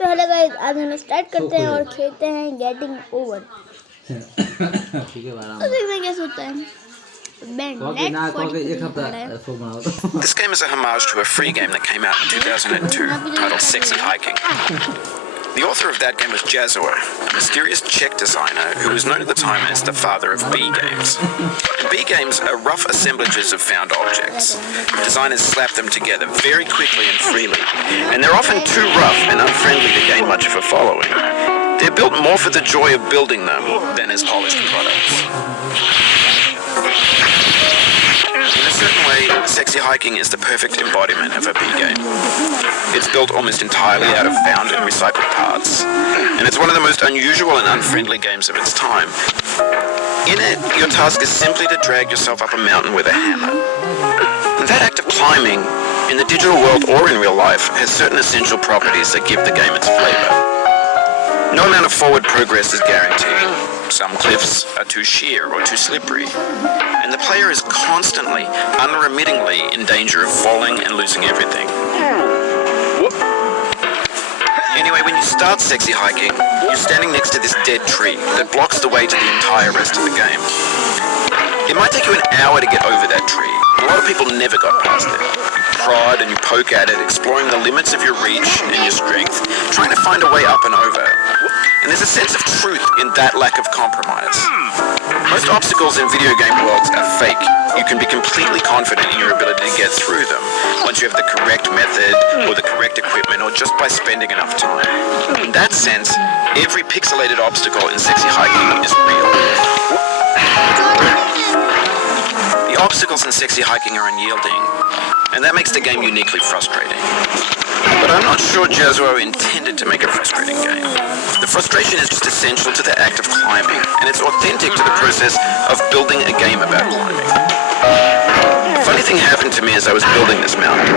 तो hello guys, आज हम स्टार्ट करते हैं और खेलते हैं गेटिंग ओवर। ठीक है आराम से। देखते हैं क्या सोचता है। This game is a homage to a free game that came out in 2002 titled Sexy Hiking. The author of that game was Jazor, a mysterious Czech designer who was known at the time as the father of B games. B games are rough assemblages of found objects. Designers slap them together very quickly and freely, and they're often too rough and unfriendly to gain much of a following. They're built more for the joy of building them than as polished products. In a certain way, Sexy Hiking is the perfect embodiment of a B game. It's built almost entirely out of found and recycled parts, and it's one of the most unusual and unfriendly games of its time. In it, your task is simply to drag yourself up a mountain with a hammer. And that act of climbing, in the digital world or in real life, has certain essential properties that give the game its flavor. No amount of forward progress is guaranteed. Some cliffs are too sheer or too slippery, and the player is constantly, unremittingly in danger of falling and losing everything. Anyway, when you start Sexy Hiking, you're standing next to this dead tree that blocks the way to the entire rest of the game. It might take you an hour to get over that tree. A lot of people never got past it. You prod and you poke at it, exploring the limits of your reach and your strength, trying to find a way up and over. And there's a sense of truth in that lack of compromise. Most obstacles in video game worlds are fake. You can be completely confident in your ability to get through them once you have the correct method or the correct equipment or just by spending enough time. In that sense, every pixelated obstacle in Sexy Hiking is real. The obstacles in Sexy Hiking are unyielding, and that makes the game uniquely frustrating. But I'm not sure Jazzo intended to make a frustrating game. The frustration is just essential to the act of climbing, and it's authentic to the process of building a game about climbing. A funny thing happened to me as I was building this mountain.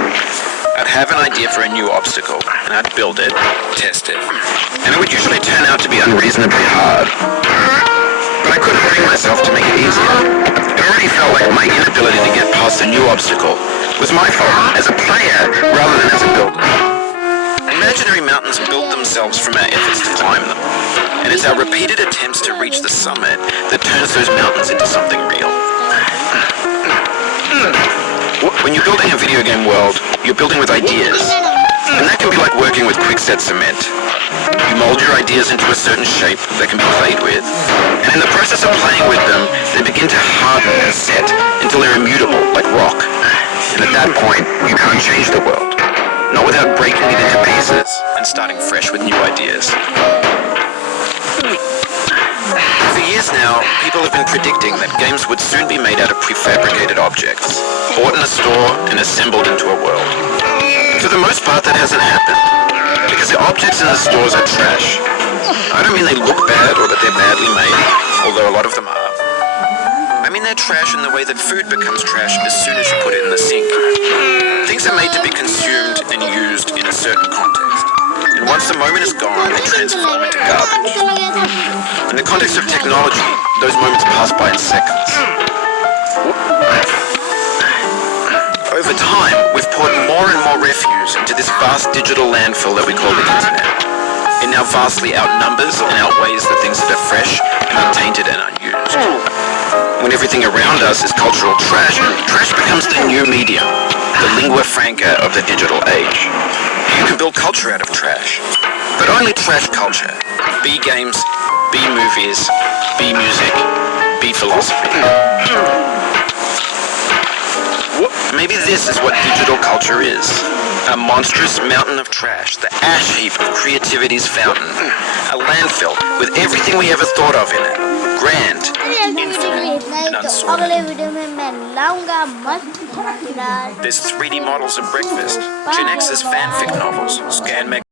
I'd have an idea for a new obstacle, and I'd build it, test it, and it would usually turn out to be unreasonably hard. But I couldn't bring myself to make it easier. It already felt like my inability to get past a new obstacle was my fault as a player rather than as a builder. Imaginary mountains build themselves from our efforts to climb them, and it's our repeated attempts to reach the summit that turns those mountains into something real. When you're building a video game world, you're building with ideas, and that can be like working with quickset cement. You mold your ideas into a certain shape that can be played with, and in the process of playing with them, they begin to harden and set until they're immutable, like rock. And at that point, you can't change the world. Not without breaking it into pieces and starting fresh with new ideas. For years now, people have been predicting that games would soon be made out of prefabricated objects, bought in a store and assembled into a world. For the most part, that hasn't happened, because the objects in the stores are trash. I don't mean they look bad or that they're badly made, although a lot of them are. I mean they're trash in the way that food becomes trash as soon as you put it in the sink. Things are made to be consumed and used in a certain context, and once the moment is gone, they transform into garbage. In the context of technology, those moments pass by in seconds. Over time, we've poured more and more refuse into this vast digital landfill that we call the internet. It now vastly outnumbers and outweighs the things that are fresh and untainted and unused. When everything around us is cultural trash, trash becomes the new medium, the lingua franca of the digital age. You can build culture out of trash, but only trash culture. B games, B movies, B music, B philosophy. Maybe this is what digital culture is. A monstrous mountain of trash, the ash heap of creativity's fountain. A landfill with everything we ever thought of in it. Grand, infinite, and unsorted. There's 3D models of breakfast, Gen X's fanfic novels, Scan